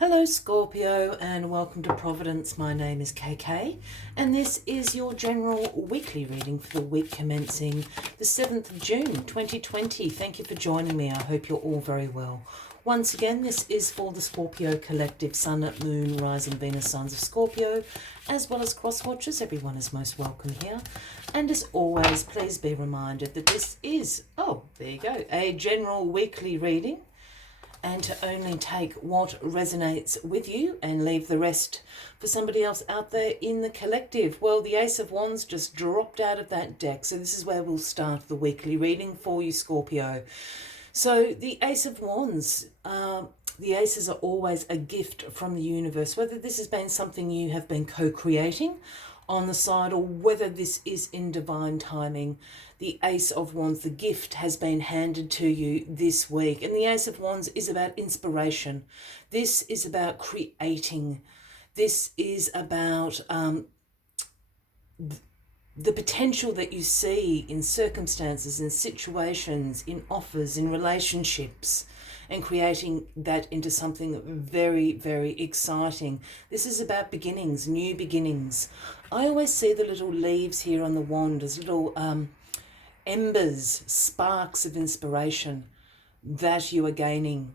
Hello Scorpio and welcome to Providence. My name is KK and this is your general weekly reading for the week commencing the 7th of June 2020. Thank you for joining me. I hope you're all very well. Once again, this is for the Scorpio collective, Sun, Moon, Rising, Venus, signs of Scorpio, as well as cross watchers. Everyone is most welcome here. And as always, please be reminded that this is, there you go, a general weekly reading, and to only take what resonates with you and leave the rest for somebody else out there in the collective. Well, the Ace of Wands just dropped out of that deck, so this is where we'll start the weekly reading for you, Scorpio. So the Ace of Wands, the aces are always a gift from the universe, whether this has been something you have been co-creating on the side or whether this is in divine timing. The Ace of Wands, the gift, has been handed to you this week. And the Ace of Wands is about inspiration. This is about creating. This is about the potential that you see in circumstances, in situations, in offers, in relationships, and creating that into something very, very exciting. This is about beginnings, new beginnings. I always see the little leaves here on the wand as little embers, sparks of inspiration that you are gaining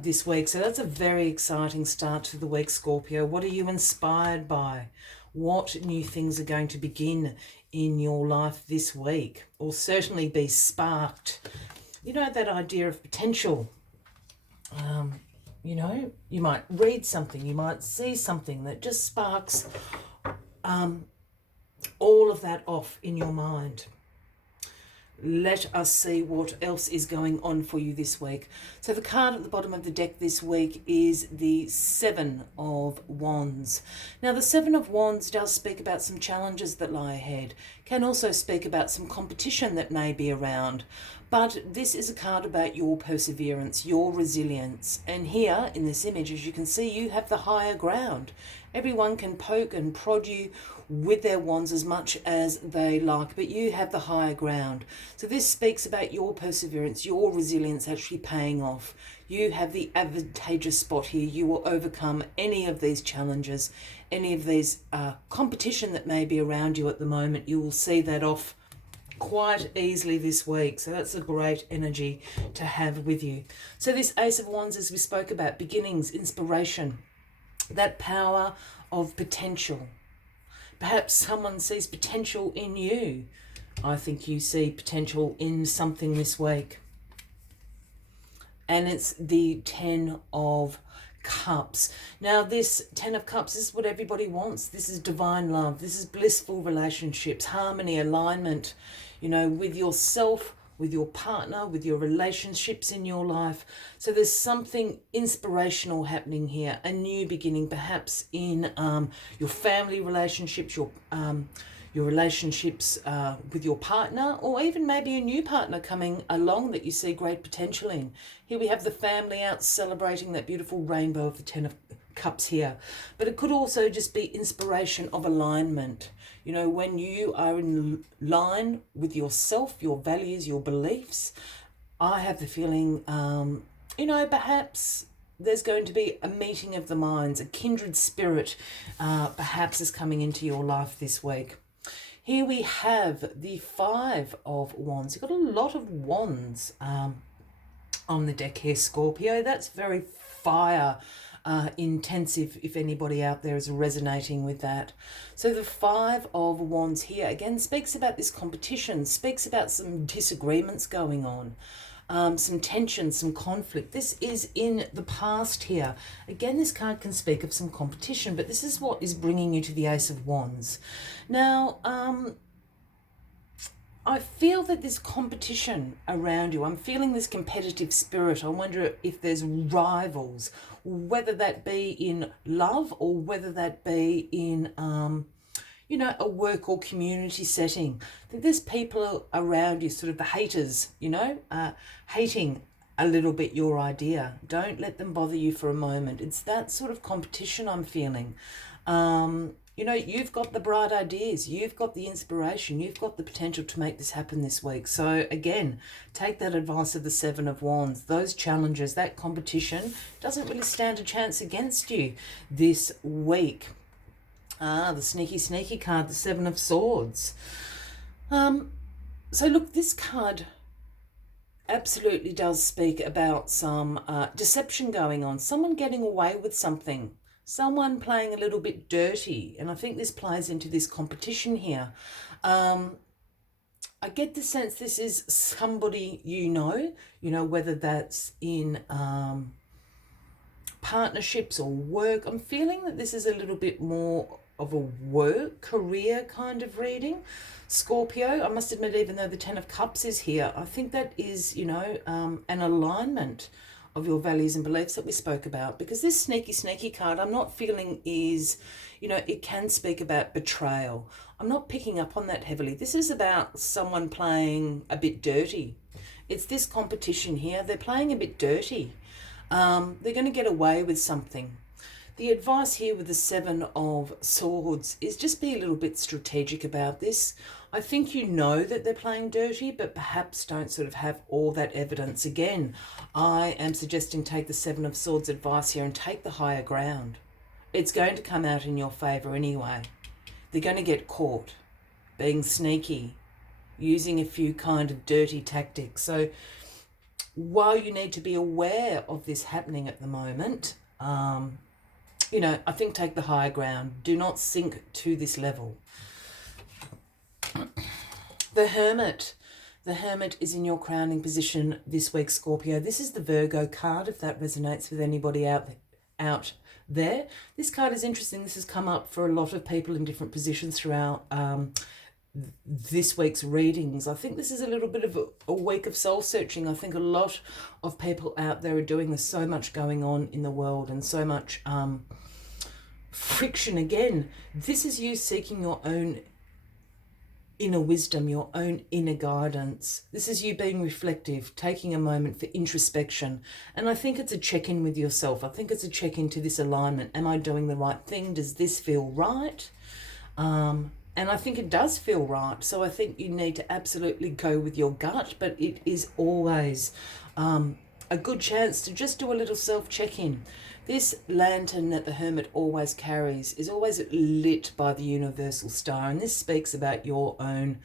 this week. So that's a very exciting start to the week, Scorpio. What are you inspired by? What new things are going to begin in your life this week, or certainly be sparked? You know, that idea of potential. You know, you might read something, you might see something that just sparks all of that off in your mind. Let us see what else is going on for you this week. So the card at the bottom of the deck this week is the Seven of Wands. Now the Seven of Wands does speak about some challenges that lie ahead, can also speak about some competition that may be around. But this is a card about your perseverance, your resilience. And here in this image, as you can see, you have the higher ground. Everyone can poke and prod you with their wands as much as they like, but you have the higher ground. So this speaks about your perseverance, your resilience actually paying off. You have the advantageous spot here. You will overcome any of these challenges, any of these competition that may be around you at the moment. You will see that off quite easily this week. So that's a great energy to have with you. So this Ace of Wands, as we spoke about, beginnings, inspiration, that power of potential. Perhaps someone sees potential in you. I think you see potential in something this week. And it's the Ten of Cups. Now this Ten of Cups is what everybody wants. This is divine love. This is blissful relationships, harmony, alignment, you know, with yourself, with your partner, with your relationships in your life. So there's something inspirational happening here, a new beginning, perhaps in your family relationships, your relationships with your partner, or even maybe a new partner coming along that you see great potential in. Here we have the family out celebrating that beautiful rainbow of the Ten of Cups here. But it could also just be inspiration of alignment. You know, when you are in line with yourself, your values, your beliefs, I have the feeling, you know, perhaps there's going to be a meeting of the minds, a kindred spirit perhaps is coming into your life this week. Here we have the Five of Wands. You've got a lot of wands on the deck here, Scorpio. That's very fire intensive, if anybody out there is resonating with that. So the Five of Wands here, again, speaks about this competition, speaks about some disagreements going on. Some tension, some conflict. This is in the past here. Again, this card can speak of some competition, but this is what is bringing you to the Ace of Wands. Now, I feel that there's competition around you. I'm feeling this competitive spirit. I wonder if there's rivals, whether that be in love or whether that be in you know, a work or community setting. I think there's people around you, sort of the haters, you know, hating a little bit your idea. Don't let them bother you for a moment. It's that sort of competition I'm feeling. You know, you've got the bright ideas, you've got the inspiration, you've got the potential to make this happen this week. So again, take that advice of the Seven of Wands. Those challenges, that competition doesn't really stand a chance against you this week. The sneaky card, the Seven of Swords. So look, this card absolutely does speak about some deception going on, someone getting away with something, someone playing a little bit dirty, and I think this plays into this competition here. I get the sense this is somebody you know, whether that's in partnerships or work. I'm feeling that this is a little bit more of a work career kind of reading. Scorpio, I must admit, even though the Ten of Cups is here, I think that is, you know, an alignment of your values and beliefs that we spoke about, because this sneaky card I'm not feeling is, you know, it can speak about betrayal. I'm not picking up on that heavily. This is about someone playing a bit dirty. It's this competition here. They're playing a bit dirty. They're going to get away with something. The advice here with the Seven of Swords is just be a little bit strategic about this. I think you know that they're playing dirty, but perhaps don't sort of have all that evidence. Again, I am suggesting take the Seven of Swords advice here and take the higher ground. It's going to come out in your favour anyway. They're going to get caught being sneaky, using a few kind of dirty tactics. So while you need to be aware of this happening at the moment, you know, I think take the higher ground. Do not sink to this level. The Hermit. The Hermit is in your crowning position this week, Scorpio. This is the Virgo card, if that resonates with anybody out there. This card is interesting. This has come up for a lot of people in different positions throughout this week's readings. I think this is a little bit of a week of soul searching. I think a lot of people out there are doing this. So much going on in the world and so much friction. Again, this is you seeking your own inner wisdom, your own inner guidance. This is you being reflective, taking a moment for introspection. And I think it's a check-in with yourself. I think it's a check-in to this alignment. Am I doing the right thing? Does this feel right? And I think it does feel right. So I think you need to absolutely go with your gut, but it is always a good chance to just do a little self-check-in. This lantern that the Hermit always carries is always lit by the universal star, and this speaks about your own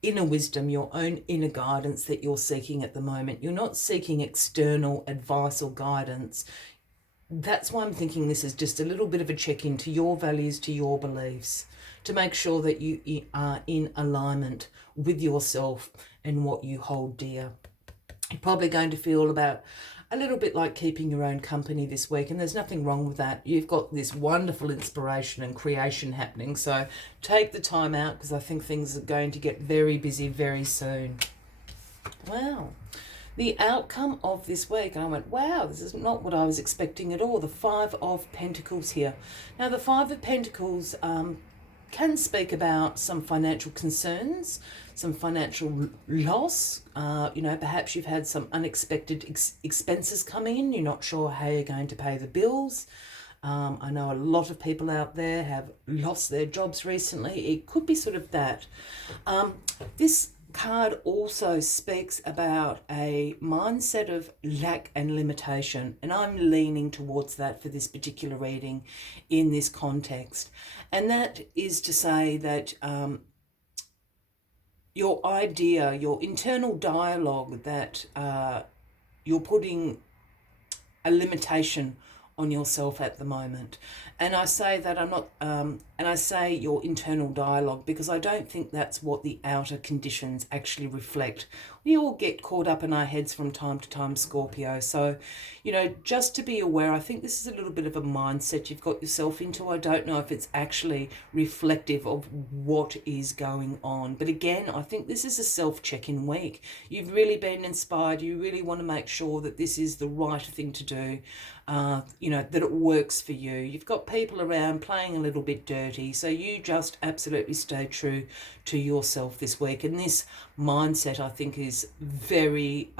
inner wisdom, your own inner guidance that you're seeking at the moment. You're not seeking external advice or guidance. That's why I'm thinking this is just a little bit of a check-in to your values, to your beliefs, to make sure that you are in alignment with yourself and what you hold dear. You're probably going to feel about a little bit like keeping your own company this week, and there's nothing wrong with that. You've got this wonderful inspiration and creation happening, so take the time out, because I think things are going to get very busy very soon. Wow. The outcome of this week, I went, wow, this is not what I was expecting at all. The Five of Pentacles here. Now, the Five of Pentacles can speak about some financial concerns, some financial loss. You know, perhaps you've had some unexpected expenses come in. You're not sure how you're going to pay the bills. I know a lot of people out there have lost their jobs recently. It could be sort of that. This card also speaks about a mindset of lack and limitation, and I'm leaning towards that for this particular reading in this context. And that is to say that your idea, your internal dialogue, that you're putting a limitation on yourself at the moment. And I say that I'm not, and I say your internal dialogue because I don't think that's what the outer conditions actually reflect. We all get caught up in our heads from time to time, Scorpio. So, you know, just to be aware, I think this is a little bit of a mindset you've got yourself into. I don't know if it's actually reflective of what is going on. But again, I think this is a self-check-in week. You've really been inspired. You really want to make sure that this is the right thing to do. You know, that it works for you. You've got people around playing a little bit dirty, so you just absolutely stay true to yourself this week. And this mindset, I think, is very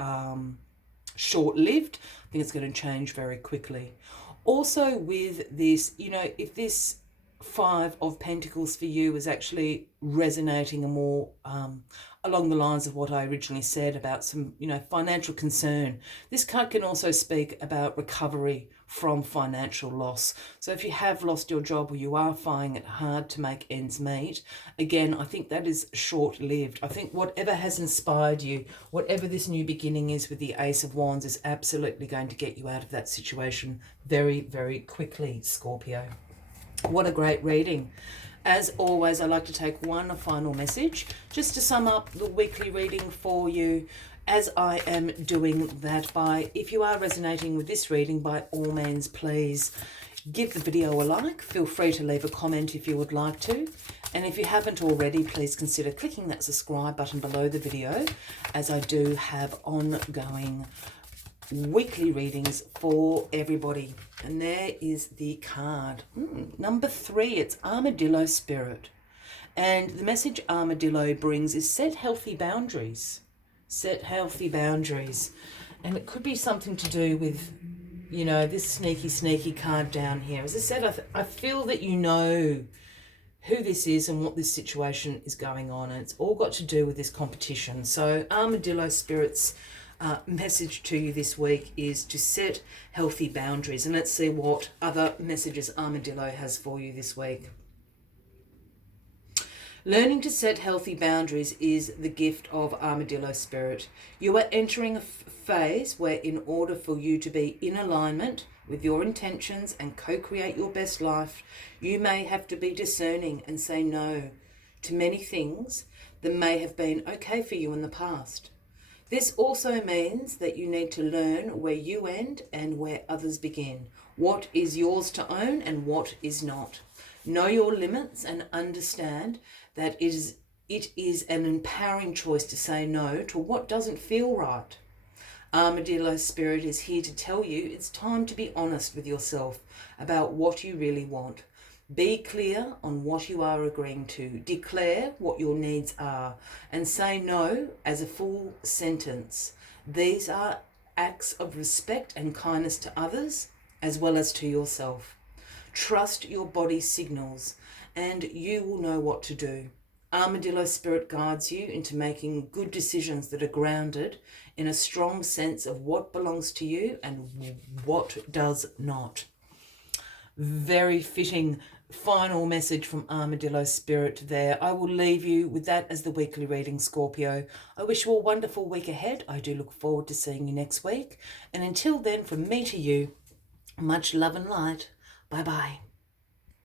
short-lived. I think it's going to change very quickly. Also with this, you know, if this Five of Pentacles for you is actually resonating and more along the lines of what I originally said about some, financial concern. This card can also speak about recovery from financial loss. So if you have lost your job or you are finding it hard to make ends meet, again, I think that is short-lived. I think whatever has inspired you, whatever this new beginning is with the Ace of Wands, is absolutely going to get you out of that situation very, very quickly, Scorpio. What a great reading. As always, I like to take one final message just to sum up the weekly reading for you, as I am doing that by, if you are resonating with this reading, by all means, please give the video a like. Feel free to leave a comment if you would like to. And if you haven't already, please consider clicking that subscribe button below the video, as I do have ongoing weekly readings for everybody. And there is the card. Number 3, it's Armadillo Spirit. And the message Armadillo brings is set healthy boundaries. Set healthy boundaries. And it could be something to do with, this sneaky card down here. As I said, I feel that you know who this is and what this situation is going on. And it's all got to do with this competition. So Armadillo Spirit's message to you this week is to set healthy boundaries. And let's see what other messages Armadillo has for you this week. Learning to set healthy boundaries is the gift of Armadillo Spirit. You are entering a phase where, in order for you to be in alignment with your intentions and co-create your best life, you may have to be discerning and say no to many things that may have been okay for you in the past. This also means that you need to learn where you end and where others begin. What is yours to own and what is not. Know your limits and understand that it is an empowering choice to say no to what doesn't feel right. Armadillo Spirit is here to tell you it's time to be honest with yourself about what you really want. Be clear on what you are agreeing to. Declare what your needs are and say no as a full sentence. These are acts of respect and kindness to others as well as to yourself. Trust your body's signals and you will know what to do. Armadillo Spirit guides you into making good decisions that are grounded in a strong sense of what belongs to you and what does not. Very fitting final message from Armadillo Spirit there. I will leave you with that as the weekly reading, Scorpio. I wish you a wonderful week ahead. I do look forward to seeing you next week. And until then, from me to you, much love and light. Bye-bye.